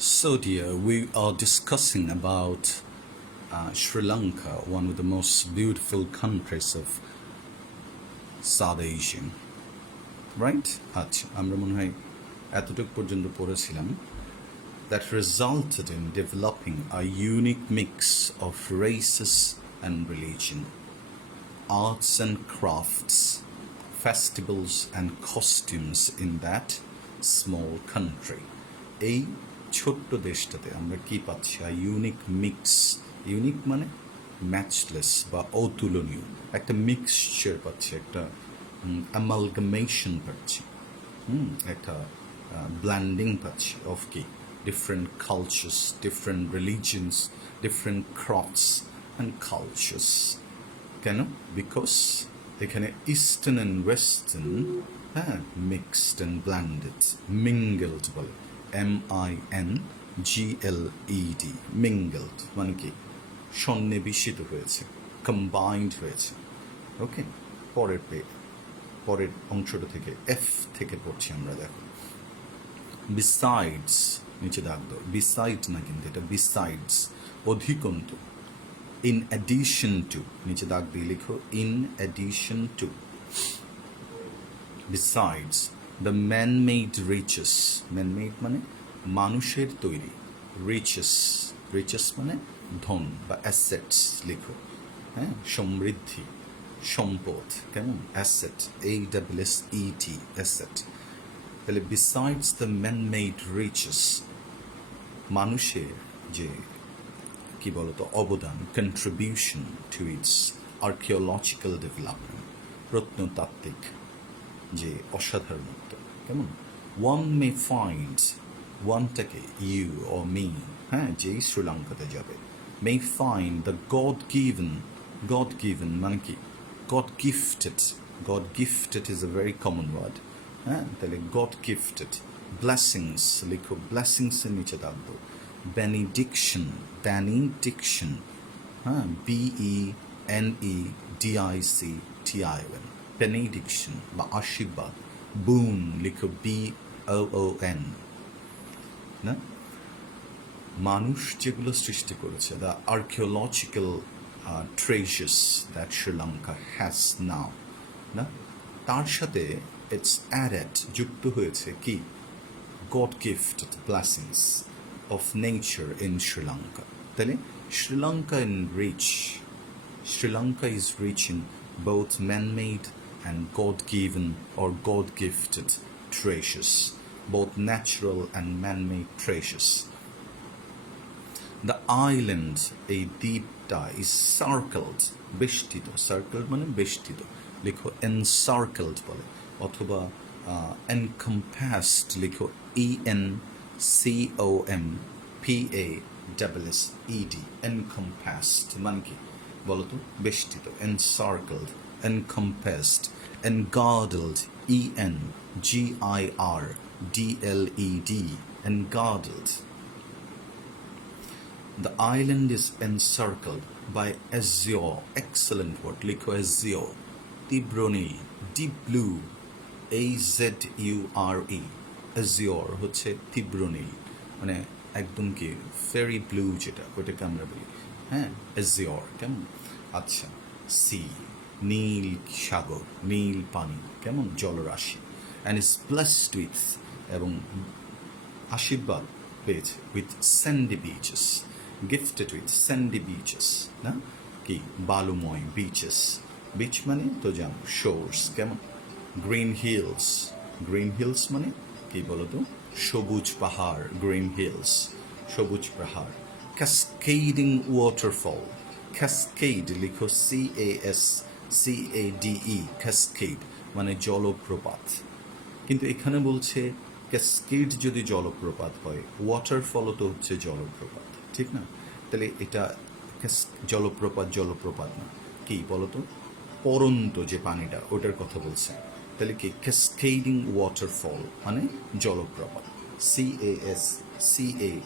So, dear, we are discussing about Sri Lanka, one of the most beautiful countries of South Asia, right? আচ্ছা আমরা মনে হয় এতটুকু পর্যন্ত পড়েছিলাম that resulted in developing a unique mix of races and religion, arts and crafts, festivals and costumes in that small country. এই ছোট্ট দেশটাতে আমরা কি পাচ্ছি? Unique mix. ইউনিক মানে ম্যাচলেস বা অতুলনীয় একটা মিক্সচার পাচ্ছি, একটা অ্যামালগামেশন পাচ্ছি, একটা ব্ল্যান্ডিং পাচ্ছি অফ কি different cultures, different religions, different crafts and cultures. কেন? বিকজ এখানে eastern and western mixed and blended, mingled বলে, MINGLED, মিঙ্গেলড মানে কি সন্নিবেশিত হয়েছে, কম্বাইন্ড হয়েছে। ওকে, পরের অংশটা থেকে এফ থেকে পড়ছি আমরা। দেখো, বিসাইডস, নিচে দাগ দাও, বিসাইড না কিন্তু এটা বিসাইডস, অধিকন্তু, ইন অ্যাডিশন টু, নিচে দাগ দিয়ে লিখো in addition to, besides the man-made riches, man-made মানে মানুষের তৈরি, riches, riches মানে ধন বা অ্যাসেটস লিখো, হ্যাঁ, সমৃদ্ধি, সম্পদ, কেমন, অ্যাসেট, ASSET, অ্যাসেট। তাহলে besides the man-made riches, মানুষের যে কি বলতো অবদান, contribution to its archaeological development, প্রত্নতাত্ত্বিক যে অসাধারণত্ব, কেমন, ওয়ান মে ফাইন্ড, ওয়ানটাকে ইউ ও মি, হ্যাঁ, যেই শ্রীলঙ্কাতে যাবে, may find the god given মানে কি god gifted, god gifted is a very common word, হ্যাঁ, তাহলে গড গিফটেড ব্লেসিংস লিখো, ব্লেসিংসের নিচে থাকবো বেনিডিকশন, বেনিডিকশন, হ্যাঁ, BENEDICTION, বেনিডিকশন বা আশীর্বাদ, বুন লিখো BOON, না, মানুষ যেগুলো সৃষ্টি করেছে, the archaeological treasures that Sri Lanka has now, না, তার সাথে ইটস অ্যাডেড, যুক্ত হয়েছে কি god gifted blessings of nature in Sri Lanka. তাহলে Sri Lanka is rich in both man-made and God-given or God-gifted treasures, both natural and man-made treasures. The island, a দ্বীপটা, is circled, বেষ্টিত, circled মানে বেষ্টিত, লিখো encircled বলে, অথবা encompassed লিখো ENCOMPASSED, encompassed মানে কি বলো তো, বেষ্টিত, encircled, encompassed, engirdled, ENGIRDLED, engirdled. The island is encircled by azure, excellent word, লিখো azure, তীব্রনীল, deep blue, AZURE, azure হচ্ছে তীব্রনীল, মানে একদম কি ফেরি ব্লু যেটা, ওটাকে আমরা বলি, হ্যাঁ, azure, কেমন, আচ্ছা, সি, নীল সাগর, নীল পানি, কেমন, জলরাশি, and is blessed with, এবং আশীর্বাদ পেয়েছে, with sandy beaches, gifted with sandy beaches, না, কি বালুময় বিচেস, বিচ মানে তো জানো শোর্স, কেমন, গ্রিন হিলস মানে কি বলতো, সবুজ পাহাড়, গ্রিন হিলস, সবুজ পাহাড়, ক্যাসকেডিং ওয়াটারফল, ক্যাসকেড লিখো CASCADE, ক্যাসকেড মানে জলপ্রপাত, কিন্তু এখানে বলছে ক্যাসকেড যদি জলপ্রপাত হয়, ওয়াটারফলও তো হচ্ছে জলপ্রপাত, ঠিক না? তাহলে এটা জলপ্রপাত না, কি বলতো, পরন্ত যে পানিটা, ওটার কথা বলছে। তাহলে কি ক্যাসকেডিং ওয়াটারফল মানে জলপ্রপাত, CASCADING,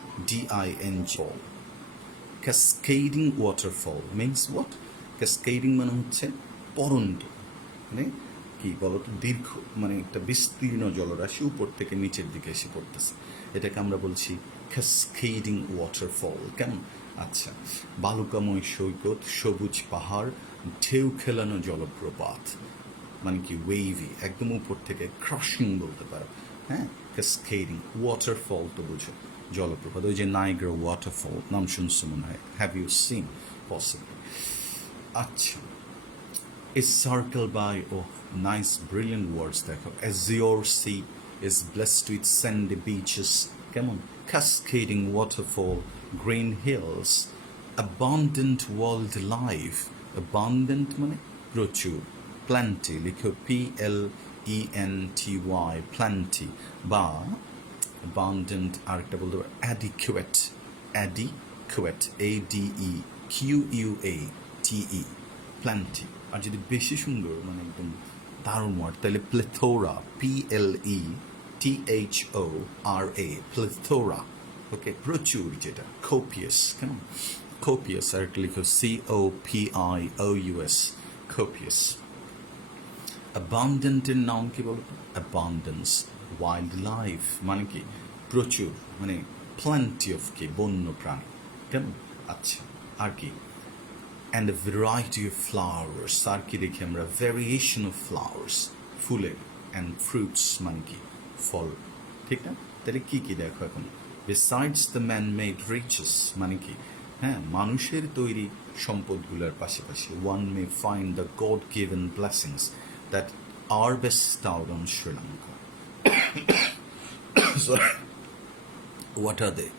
cascading waterfall means what, cascading মানে হচ্ছে পরন্ত, মানে কি বলতো, দীর্ঘ, মানে একটা বিস্তীর্ণ জলরাশি উপর থেকে নিচের দিকে এসে পড়তেছে, এটাকে আমরা বলছি ক্যাসকেডিং ওয়াটারফল। কেমন? আচ্ছা, বালুকাময় সৈকত, সবুজ পাহাড়, ঢেউ খেলানো জলপ্রপাত, মানে কি ওয়েভি, একদম উপর থেকে ক্রাশিং বলতে পারো। হ্যাঁ, ক্যাসকেডিং ওয়াটারফল তো বুঝো, জলপ্রপাত। ওই যে নাইগ্রা ওয়াটারফল নাম শুনছো মনে হয়, হ্যাভ ইউ সিন পসিবলি? আচ্ছা, is circled by, oh, nice, brilliant words দেখো, azure sea is blessed with sandy beaches, কেমন, cascading waterfall, green hills, abundant wildlife, abundant মানে প্রচুর, plenty লিখো PLENTY, plenty, বা abundant আরেকটা বলতে পারো adequate, adequate ADEQUATE, plenty। আর যদি বেশি সুন্দর মানে একদম দারুণ ওয়ার্ড, তাহলে প্লেথোরা, PLETHORA, প্লেথোরা। ওকে, প্রচুর, যেটা কোপিয়াস, কেন, কোপিয়াস। আর একটা লিখো COPIOUS, কোপিয়াস। অ্যাবান্ডেন্টের নাম কি বলতো? অ্যাবান্ডেন্স। ওয়াইল্ড লাইফ মানে কি? প্রচুর, মানে প্ল্যান্টি অফ কি, বন্য প্রাণী, কেমন? আচ্ছা, আর কি? And a variety of flowers, আর কি দেখি আমরা? ভ্যারিয়েশন অফ ফ্লাওয়ার্স, ফুলের, অ্যান্ড ফ্রুটস মানে কি? ফল, ঠিক না? তাহলে কি কি দেখো এখন? Besides the man made riches মানে কি? হ্যাঁ, মানুষের তৈরি সম্পদগুলোর পাশাপাশি one may find the God given blessings that are bestowed on Sri Lanka. Sorry. What are they?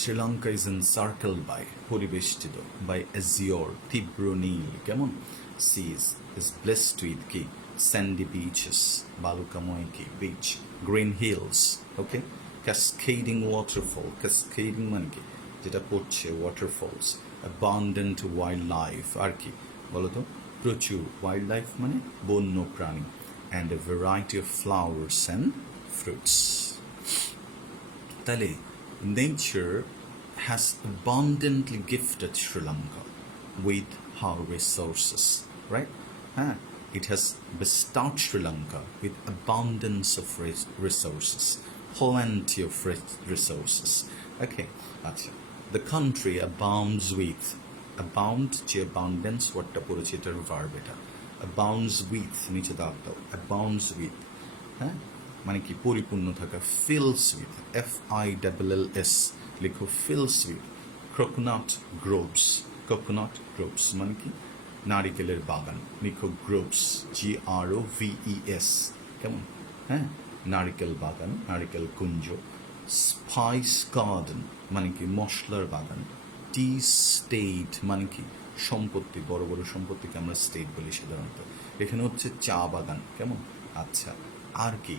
Sri Lanka is encircled by, পরিবেষ্টিত, by azure, তীব্র নীল, কেমন, seas, is blessed with কি, sandy beaches, বালুকাময় কি, beach, green hills, okay, cascading waterfall, cascading মানে কি, যেটা পড়ছে, waterfalls, abundant wildlife, আর কি বলো তো? প্রচুর, wildlife মানে বন্য প্রাণী, and a variety of flowers and fruits। তাহলে nature has abundantly gifted Sri Lanka with her resources, right? It has bestowed Sri Lanka with abundance of resources, plenty of resources. Okay, আচ্ছা, the country abounds with, abound যে abundance ওয়ার্ডটা পড়েছে, এটার verb এটা, abounds with, নিচে দাগ দাও, abounds with, হ্যাঁ, মানে কি, পরিপূর্ণ থাকা, fills with, FILLS লিখো, fills with, coconut groves, coconut groves মানে কি, নারিকেলের বাগান, লিখো groves, GROVES, কেমন, হ্যাঁ, নারিকেল বাগান, নারিকেল কুঞ্জ, স্পাইস গার্ডেন মানে কি, মশলার বাগান, টি স্টেট মানে কি, সম্পত্তি, বড় বড় সম্পত্তিকে আমরা স্টেট বলি সাধারণত, এখানে হচ্ছে চা বাগান, কেমন, আচ্ছা, আর কি,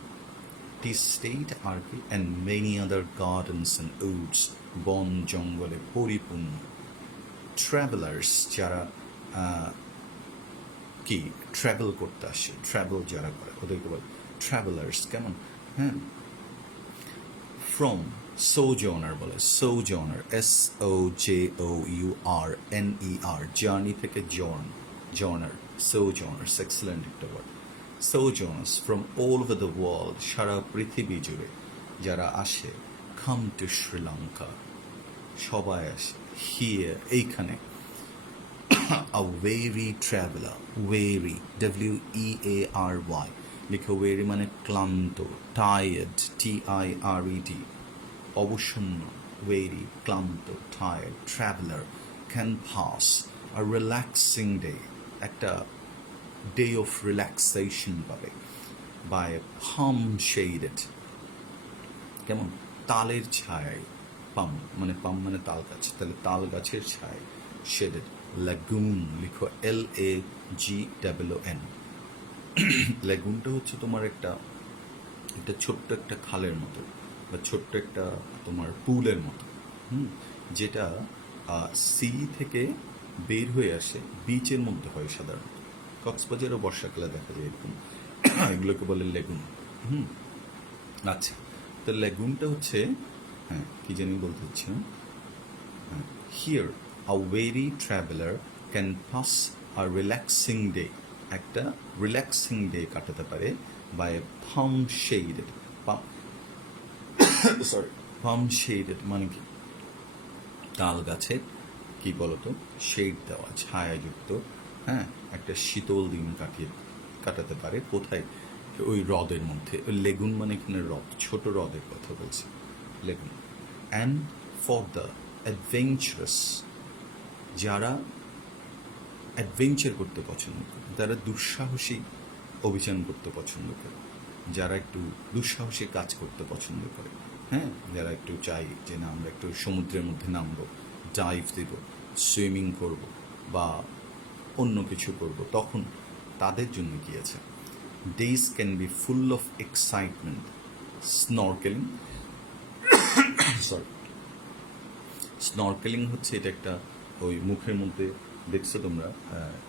টি স্টেট, আর কি, and many other gardens and Woods, বন জঙ্গলে পরিপূর্ণ, ট্রাভেলার্স যারা কি ট্রাভেল করতে আসে, ট্রাভেল যারা করে ওদেরকে বলে ট্রাভেলার্স, কেমন, হ্যাঁ, ফ্রম, সোজর্নার বলে, সোজর্নার, SOJOURNER, জার্নি থেকে জর্ন, জর্নার, সোজর্নার্স, এক্সেলেন্ট একটা word, sojourners from all over the world, সারা পৃথিবী জুড়ে যারা আসে, come to Sri Lanka, সবাই আসে, here, এইখানে, a weary traveler, weary, WEARY, লিখো, weary মানে ক্লান্ত, tired, TIRED, অবসন্ন, weary, ক্লান্ত, tired, traveler, can pass a relaxing day, একটা day of relaxation পাবে, by palm shaded, কেমন, তালের ছায়, পাম মানে, পাম মানে তাল গাছ, তাহলে তাল গাছের ছায়, শেডেড, লাগুন লিখো, LAGOON, লাগুনটা হচ্ছে তোমার একটা ছোট্ট একটা খালের মতো, বা ছোট্ট একটা তোমার পুলের মতো, যেটা সি থেকে বের হয়ে আসে, বিচের মধ্যে হয় সাধারণত, কক্সবাজারও বর্ষাকালে দেখা যায় এরকম, এগুলোকে বলে লেগুন। আচ্ছা, তো লেগুনটা হচ্ছে, হ্যাঁ, কি জানি বলতে হচ্ছে, here a weary traveller can pass a relaxing day, একটা রিল্যাক্সিং ডে কাটাতে পারে, by palm shaded, sorry, palm shaded মানে কি, তাল গাছের কি বলতো শেড দেওয়া, ছায়াযুক্ত, হ্যাঁ, একটা শীতল দিন কাটাতে পারে কোথায়, ওই হ্রদের মধ্যে। ওই লেগুন মানে এখানে হ্রদ, ছোট হ্রদের কথা বলছি, lagoon. And for the adventurous, যারা অ্যাডভেঞ্চার করতে পছন্দ করে, যারা দুঃসাহসী অভিযান করতে পছন্দ করে, যারা একটু দুঃসাহসী কাজ করতে পছন্দ করে, হ্যাঁ, যারা একটু চাই যে না আমরা একটু সমুদ্রের মধ্যে নামবো, ডাইভ দেব, সুইমিং করব বা অন্য কিছু করব, তখন তাদের জন্য কি আছে, days can be full of excitement, snorkelling, sorry, snorkelling হচ্ছে এটা একটা ওই মুখের মধ্যে দেখছো তোমরা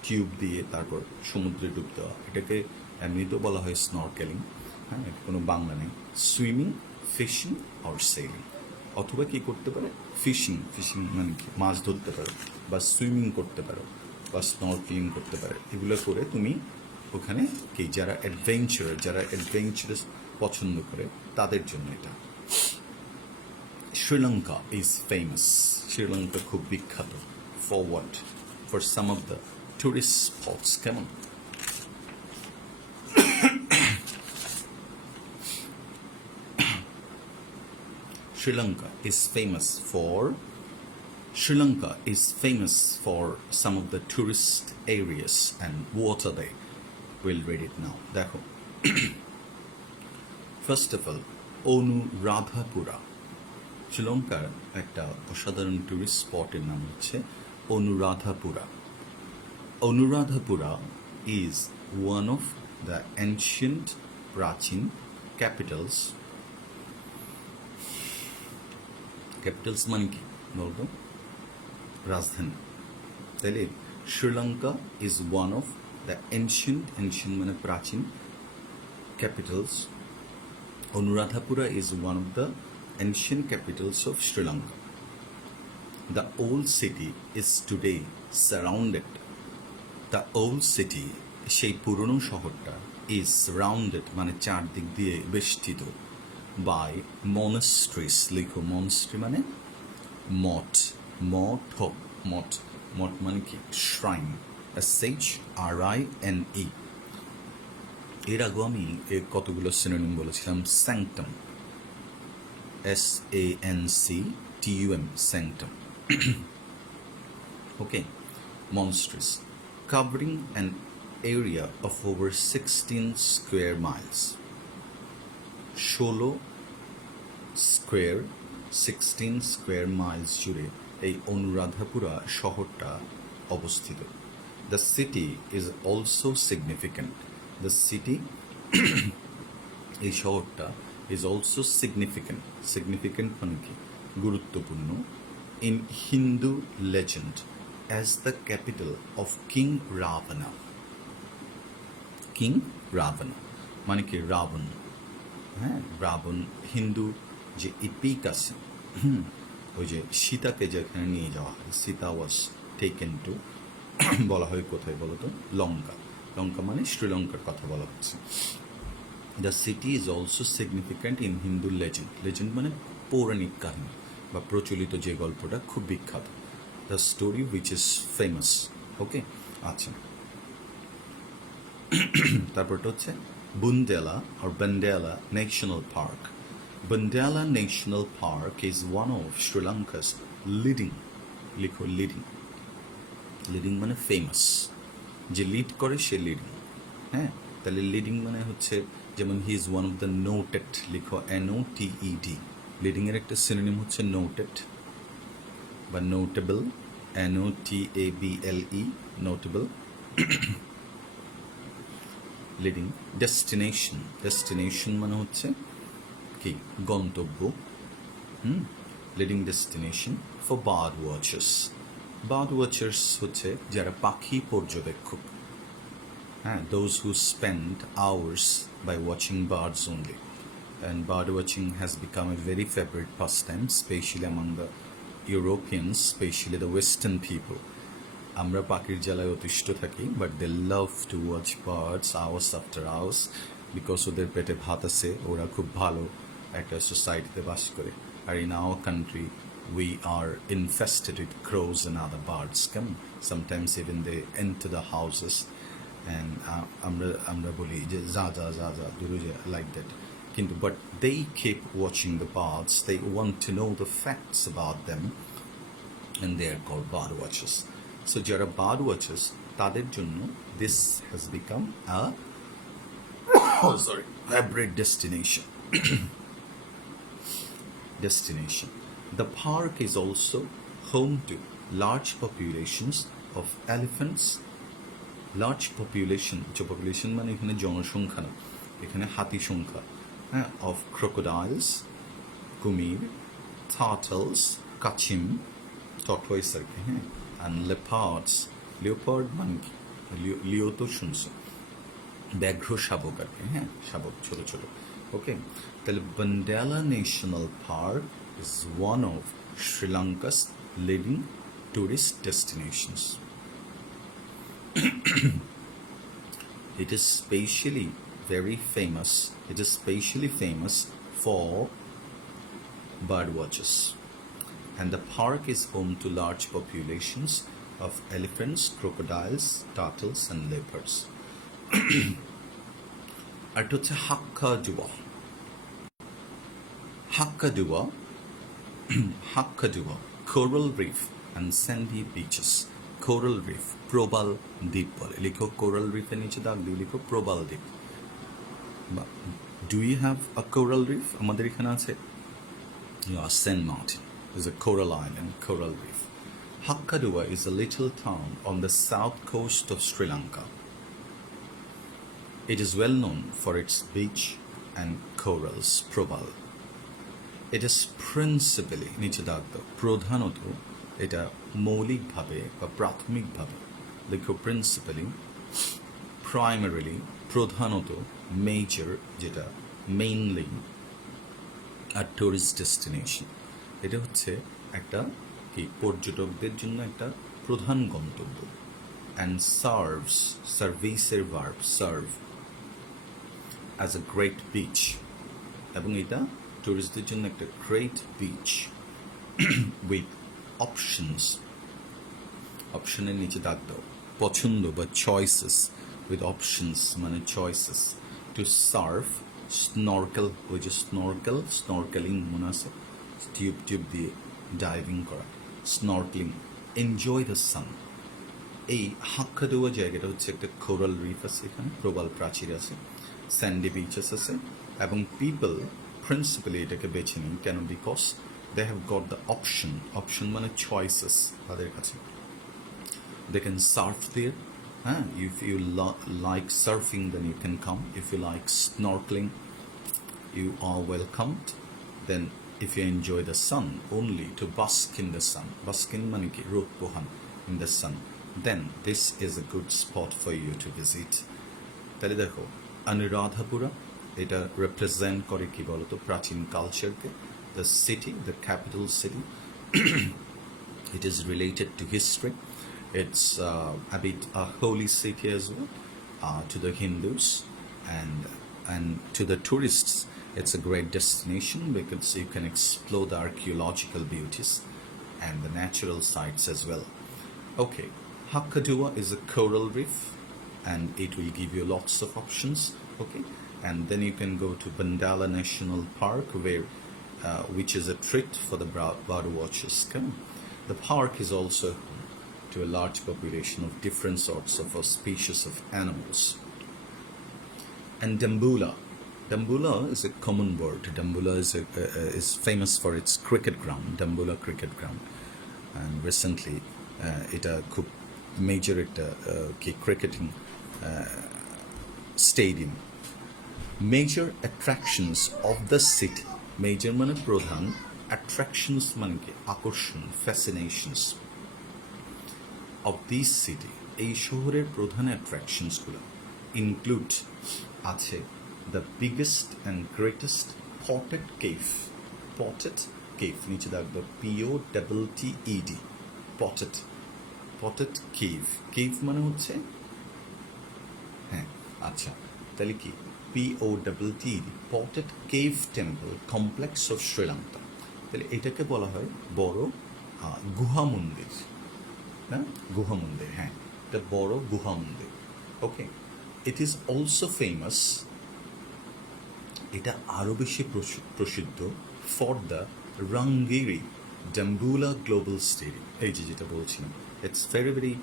টিউব দিয়ে তারপর সমুদ্রে ডুব দেওয়া, এটাকে এমনিতেও বলা হয় স্নরকেলিং, হ্যাঁ, এটা কোনো বাংলা নেই। সুইমিং, ফিশিং আর সেলিং, অথবা কি করতে পারে, ফিশিং, ফিশিং মানে কি মাছ ধরতে পারো, বা সুইমিং করতে পারো, বা স্নরকেলিং করতে পারো, এগুলো করে তুমি ওখানে কি, যারা অ্যাডভেঞ্চারাস পছন্দ করে তাদের জন্য এটা। শ্রীলঙ্কা ইজ ফেমাস, শ্রীলঙ্কা খুব বিখ্যাত, for what, for some of the tourist spots, কেমন, Sri Lanka is famous for some of the tourist areas, and what are they? We'll read it now. দেখো, ফার্স্ট অফ অল অনুরাধাপুরা, শ্রীলঙ্কার একটা অসাধারণ tourist স্পটের নাম হচ্ছে Anuradhapura. Anuradhapura is one of the ancient, প্রাচীন Capitals মানে কি বলতো, রাজধানী, তাইলে Sri Lanka is one of the ancient মানে প্রাচীন Capitals, Anuradhapura is one of the ancient Capitals of Sri Lanka. The old city is today surrounded, the old city সেই পুরনো শহরটা, ইজ সারাউন্ডেড মানে চারদিক দিয়ে বেষ্টিত, বাই মনাস্ট্রিস, লিখো মনাস্ট্রি মানে মঠ, মঠ মানে কি শ্রাইন, SHRINE। এর আগেও আমি কতগুলো সিনোনিম বলেছিলাম, sanctum, SANCTUM, sanctum, okay, monasteries, covering an area of over 16 square miles, 16 square miles জুড়ে এই অনুরাধাপুরা শহরটা অবস্থিত। The city is also significant, the city এই শহরটা ইজ অলসো সিগনিফিক্যান্ট মানে কি গুরুত্বপূর্ণ, in Hindu legend as the capital of king Ravana. King Ravana মানে কি রাবণ, হ্যাঁ, রাবণ হিন্দু যে ইপিক আছে, ওই যে সীতাকে যেখানে নিয়ে যাওয়া হয়, সীতা ওয়াজ টেকেন টু, বলা হয় কোথায় বলো তো, লঙ্কা, লঙ্কা মানে শ্রীলঙ্কার কথা বলা হচ্ছে। The city is also significant in Hindu legend মানে পৌরাণিক কাহিনী বা প্রচলিত যে গল্পটা খুব বিখ্যাত, the story which is famous, okay. আচ্ছা, তারপরটা হচ্ছে Bundela or Bandela National Park. Bandela National Park is one of Sri Lanka's leading মানে ফেমাস, যে লিড করে সে লিডিং, হ্যাঁ, তাহলে লিডিং মানে হচ্ছে যেমন he is one of the noted, লিখো NOTED, লিডিং এর একটা সিনোনিম হচ্ছে নোটেড বা notable, NOTABLE, notable. Leading destination মানে হচ্ছে কি গন্তব্য, leading destination for bird watchers হচ্ছে যারা পাখি পর্যবেক্ষক, হ্যাঁ, those who spend hours by watching birds only, and bird watching has become a very favourite pastime, specially among the Europeans, specially the Western people. আমরা পাখির জ্বালায় অতিষ্ঠ থাকি, but they love to watch birds hours after hours, because ওদের পেটে ভাত আছে, ওরা খুব ভালো একটা সোসাইটিতে বাস করে, or in our country we are infested with crows and other birds. Come, sometimes even they enter the houses, and আমরা বলি যে যা যা যা যা দূরে যা, like that. কিন্তু but they keep watching the birds. They want to know the facts about them, and they are called bird watchers. So যারা bird watchers, তাদের জন্য this has become a favorite destination. The park is also home to large populations of elephants. Large population, যে population মানে এখানে জনসংখ্যা না, এখানে হাতি সংখ্যা, হ্যাঁ, of crocodiles, কুমির, turtles, কাছিম, tortoise আর কি, হ্যাঁ, and leopards. leopard মানে কি, লিও তো শুনছো, ব্যাঘ্র শাবক আর কি, হ্যাঁ, শাবক ছোট ছোট। ওকে, তাহলে Bundala national park is one of Sri Lanka's leading tourist destinations. It is spatially famous for bird watchers, and the park is home to large populations of elephants, crocodiles, turtles, and leopards. আর এটা হচ্ছে হাক্কাডুয়া coral reef and sandy beaches. coral reef, প্রবাল দ্বীপ বলে, লিখো coral reef এর নিচে দাগ দিয়ে লিখো প্রবাল দ্বীপ। Do you have a coral reef? আমাদের এখানে আছে, Saint Martin is a coral island, coral reef. Hakkadua is a little town on the south coast of Sri Lanka. It is well known for its beach and corals, probal. It is principally, নিচে দাগ দাও, প্রধানত এটা মৌলিকভাবে বা প্রাথমিকভাবে লিখো primarily, প্রধানত, major যেটা mainly a tourist destination. এটা হচ্ছে একটা কি পর্যটকদের জন্য একটা প্রধান গন্তব্য, and সার্ভিসের verb serve as a great beach, এবং এটা টুরিস্টদের জন্য একটা গ্রেট বিচ উইথ অপশনের নিচে দাগ দাও, পছন্দ বা চয়েসেস, উইথ অপশনস মানে চয়েসেস, টু সার্ভ, স্নরকেল, ওই যে স্নরকেলিং মনে আছে, টিউব দিয়ে ডাইভিং করা, স্নরকেলিং, এনজয় দ্য সান। এই হাক্কাডুয়া জায়গাটা হচ্ছে একটা কোরাল রিফ আছে, এখানে প্রবাল প্রাচীর আছে, স্যান্ডি বিচেস আছে, এবং পিপল প্রিন্সিপালি এটাকে বেছে নিন কেন, because they have got the option মানে চয়েসেস তাদের কাছে, দে ক্যান সার্ফ দেয়ার, হ্যাঁ, if you like surfing then you can come, if you like snorkelling you are welcomed, then if you enjoy the sun, only to bask in the sun, basking মানে কি রোদ পোহান, in the sun, then this is a good spot for you to visit. তাহলে দেখো অনুরাধাপুরা এটা represent করে কি বলতো, প্রাচীন কালচারকে, the city, the capital city. It is related to history. It's a bit a holy city as well to the Hindus, and to the tourists it's a great destination because you can explore the archaeological beauties and the natural sites as well. Okay, Hakkadua is a coral reef and it will give you lots of options. Okay, and then you can go to Bandala National Park, which is a treat for the bird watchers. The park is also to a large population of different sorts of species of animals. And Dambulla is a common word. Dambulla is famous for its cricket ground, Dambulla cricket ground, and recently it a major cricketing stadium. Major attractions of the city, major মানে প্রধান, attractions মানে কি আকর্ষণ, fascinations of this city, এই শহরের প্রধান attractionsগুলো include আছে the biggest and greatest potted cave, নিচে দেখবে POTTED, potted cave মানে হচ্ছে, হ্যাঁ আচ্ছা, তাহলে কি POTTED, potted cave temple complex of Sri Lanka. তাহলে এটাকে বলা হয় বড় গুহা মন্দির, হ্যাঁ গুহা মন্দির, হ্যাঁ এটা বড় গুহা মন্দির। Okay, it is also famous, এটা আরও বেশি প্রসিদ্ধ for the Rangiri Dambulla global stadium. এই যে যেটা বলছিলাম, it's very very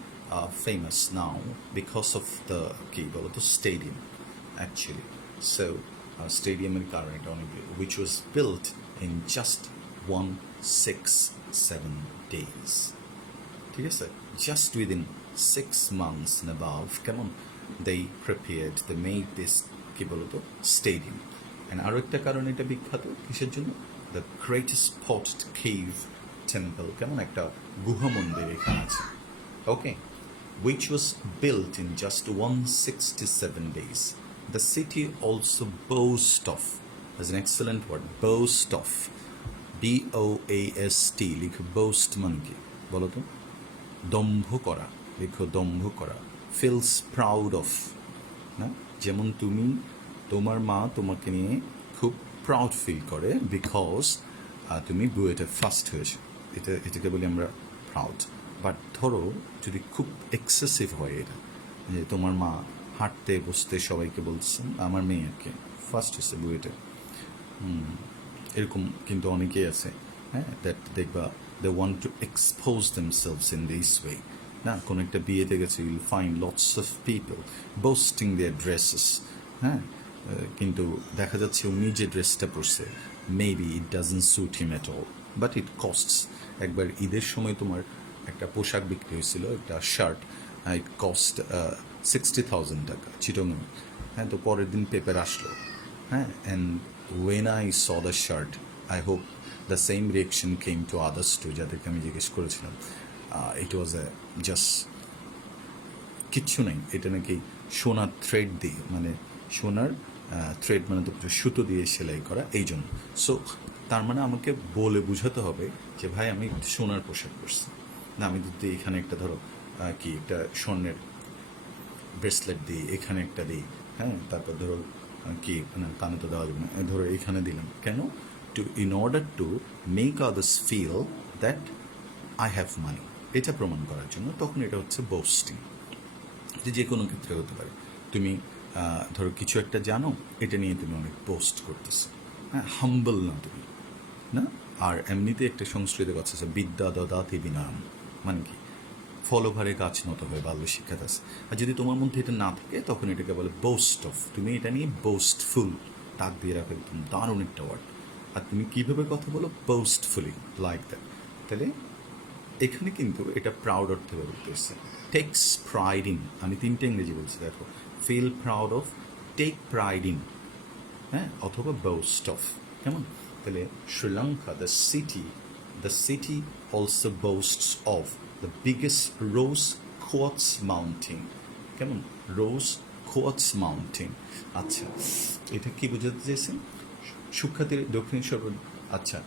famous now because of the কী বলো তো স্টেডিয়াম অ্যাকচুয়ালি। সো স্টেডিয়ামের কারণে এটা অনেক, which was built in just 167 days। ঠিক আছে, just within 6 months and above, কেমন they prepared, they made this কি বলতো স্টেডিয়াম। অ্যান্ড আরও একটা কারণ এটা বিখ্যাত কিসের জন্য, the greatest spotted cave temple, কেমন একটা গুহা মন্দির এখানে আছে। ওকে, which was built in just 167 days. The city also boasts of, that's an excellent word, boast of, BOAST, লিখো boast মানে কি বলো তো, দম্ভ করা, লিখো দম্ভ করা, ফিলস প্রাউড অফ, না যেমন তুমি, তোমার মা তোমাকে নিয়ে খুব প্রাউড ফিল করে বিকজ তুমি বুয়েটে ফার্স্ট হয়েছো, এটাকে বলি আমরা প্রাউড। বাট ধরো যদি খুব এক্সেসিভ হয় এটা, যে তোমার মা হাঁটতে বসতে সবাইকে বলছেন আমার মেয়ে আর কি ফার্স্ট হয়েছে বুয়েটে, এরকম কিন্তু অনেকেই আছে, হ্যাঁ দ্যাট দেখবা they want to expose themselves in this way, না কোনো একটা বিয়েতে গেছে you'll find lots of people boasting their dresses, হ্যাঁ কিন্তু দেখা যাচ্ছে উনি যে ড্রেসটা পরছে maybe it doesn't suit him at all, but it costs. একবার ঈদের সময় তোমার একটা পোশাক বিক্রি হয়েছিল, একটা শার্ট, ইট কস্ট 60,000 টাকা চিটংয়ে, হ্যাঁ তো পরের দিন পেপার আসলো, হ্যাঁ and when I saw the shirt I hope the same reaction came to others too, যাদেরকে আমি জিজ্ঞেস করেছিলাম, ইট ওয়াজ এ জাস্ট কিচ্ছু নেই, এটা নাকি সোনার থ্রেড দিয়ে, মানে সোনার থ্রেড মানে তো সুতো দিয়ে সেলাই করা, এই জন্য। সো তার মানে আমাকে বলে বুঝাতে হবে যে ভাই আমি সোনার পোশাক পরছি, না আমি যদি এখানে একটা ধরো কি একটা স্বর্ণের ব্রেসলেট দিই, এখানে একটা দিই, হ্যাঁ তারপর ধরো কি না কানে তো দেওয়া যাবে না, ধরো এখানে দিলাম কেন, to in order to make others feel that I have money, এটা প্রমাণ করার জন্য, তখন এটা হচ্ছে বোস্টিং। যে কোনো ক্ষেত্রে হতে পারে, তুমি ধরো কিছু একটা জানো, এটা নিয়ে তুমি অনেক পোস্ট করতেছো, হ্যাঁ হাম্বল না তুমি, না। আর এমনিতে একটা সংস্কৃত কথা আছে বিদ্যা দদাতি বিনয়ম, মানে কি ফলভারে কাজ নত হয় বাল্য শিক্ষাতে আছে। আর যদি তোমার মধ্যে এটা না থাকে তখন এটাকে বলে বোস্ট অফ, তুমি এটা নিয়ে বোস্টফুল, তাক দিয়ে রাখো একদম দারুণ একটা ওয়ার্ড। আর তুমি কীভাবে কথা বলো, বোস্টফুলি লাইক দ্যাট। তাহলে এখানে কিন্তু এটা প্রাউড অর্থে ব্যবহৃত হচ্ছে, টেক্স প্রাইড ইন, আমি তিনটে ইংরেজি বলছি দেখো, feel proud of, take pride in, হ্যাঁ অথবা বোস্ট অফ, কেমন। তাহলে Sri Lanka the city also boasts of the biggest rose quartz mountain, কেমন রোজ কোয়ার্টস মাউন্টেন। আচ্ছা এটা কি বোঝাতে চেয়েছেন, সুখ্যাতির দক্ষিণ আচ্ছা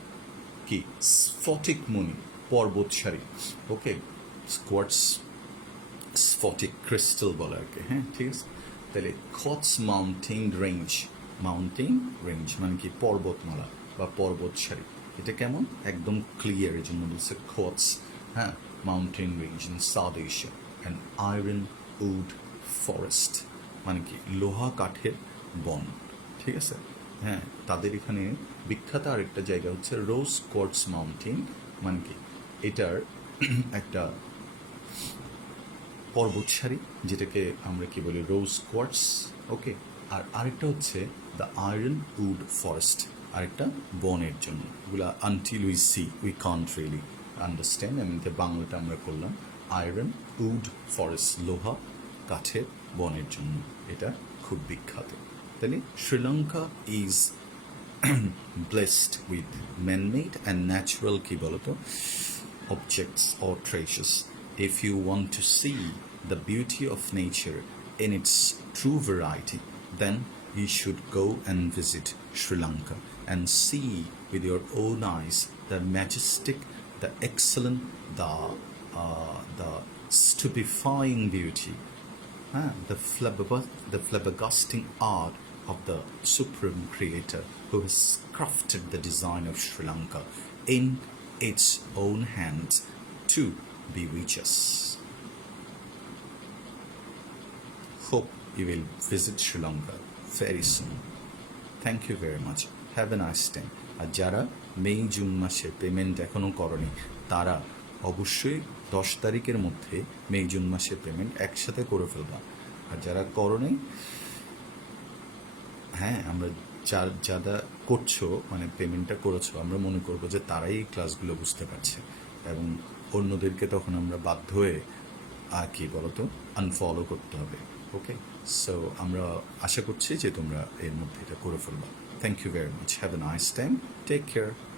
কি স্ফটিক মণি পর্বত সারি, ওকে কোয়ার্টস স্ফটিক ক্রিস্টাল বলে আর কি, হ্যাঁ ঠিক আছে। তাহলে কোয়ার্টস মাউন্টেন রেঞ্জ মানে কি পর্বতমালা বা পর্বত সারি, এটা কেমন একদম ক্লিয়ার, এই জন্য বলছে কোয়ার্টস, হ্যাঁ mountain range in South Asia. And iron wood forest মানে কি লোহা কাঠের বন, ঠিক আছে। হ্যাঁ তাদের এখানে বিখ্যাত আরেকটা জায়গা হচ্ছে রোজ কোয়ার্টস মাউন্টেন, মানে কি এটার একটা পর্বতসারি যেটাকে আমরা কি বলি রোজ কোয়ার্টস, ওকে। আর আরেকটা হচ্ছে দ্য আয়রন উড ফরেস্ট, আরেকটা বনের জন্য, এগুলো until we see we can't really understand. এমনিতে বাংলাটা আমরা করলাম আয়রন উড ফরেস্ট, লোহা কাঠের বনের জন্য এটা খুব বিখ্যাত। তাহলে Sri Lanka is blessed with man-made and natural কি বলতো objects or treasures. If you want to see the beauty of nature in its true variety, then you should go and visit Sri Lanka and see with your own eyes the majestic, the excellent, the stupefying beauty, the flabbergasting art of the supreme creator who has crafted the design of Sri Lanka in its own hands to bewitch us. Hope you will visit Sri Lanka very soon. Thank you very much. Have a nice time. আর যারা May June মাসে payment এখনও করনি তারা অবশ্যই 10 তারিখের মধ্যে May June মাসের payment একসাথে করে ফেলবা। আর যারা করনি, হ্যাঁ, আমরা যারা করছো মানে পেমেন্টটা করেছো, আমরা মনে করবো যে তারাই এই ক্লাসগুলো বুঝতে পারছে, এবং অন্যদেরকে তখন আমরা বাধ্য হয়ে আর কি বলতো আনফলো করতে হবে। ওকে, সো আমরা আশা করছি যে তোমরা এর মধ্যে এটা করে ফেলবা। Thank you very much. Have a nice time. Take care.